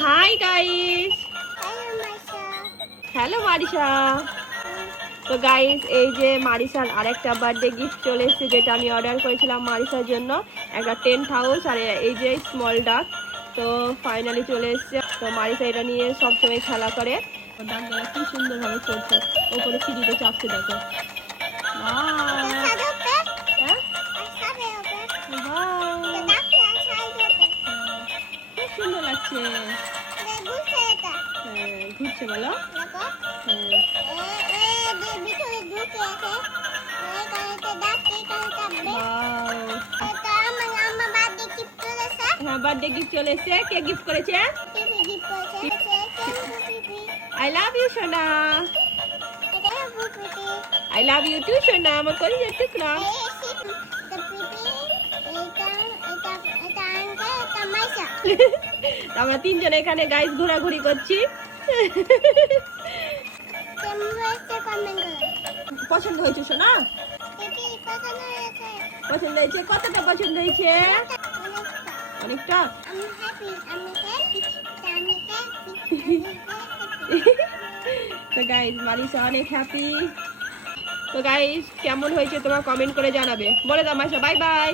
Hi guys, hello Marisha. তো guys, এই যে মারিশার আরেকটা বার্থডে গিফট চলে এসেছে, যেটা আমি অর্ডার করেছিলাম মারিশার জন্য, একটা টেন্ট হাউস আর এই যে স্মল ডাক। তো ফাইনালি চলে এসেছে। তো মারিশা এটা নিয়ে সবসময় খেলা করে। ডাকগুলো কি সুন্দরভাবে চলছে, ওপরে সিঁড়িতে চাপছে, দেখো। হ্যাঁ, খুব সুন্দর লাগছে। হ্যাঁ, ঘুরছে বলো। হ্যাঁ, বার্থডে গিফট চলে এসেছে। কে গিফট করেছে? আই লাভ ইউ সোনা। আই লাভ ইউ টু সোনা, আমার কলিজার টুকরা। আমরা তিনজন এখানে গাইস ঘোরাঘুরি করছি। পছন্দ হয়েছে সোনা? পছন্দ হয়েছে? কতটা পছন্দ হয়েছে? অনেকটা। তো গাইস, মারিশা অনেক হ্যাপি। তো গাইস, কেমন হয়েছে তোমার কমেন্ট করে জানাবে। বলে দাও মারিশা, বাই বাই।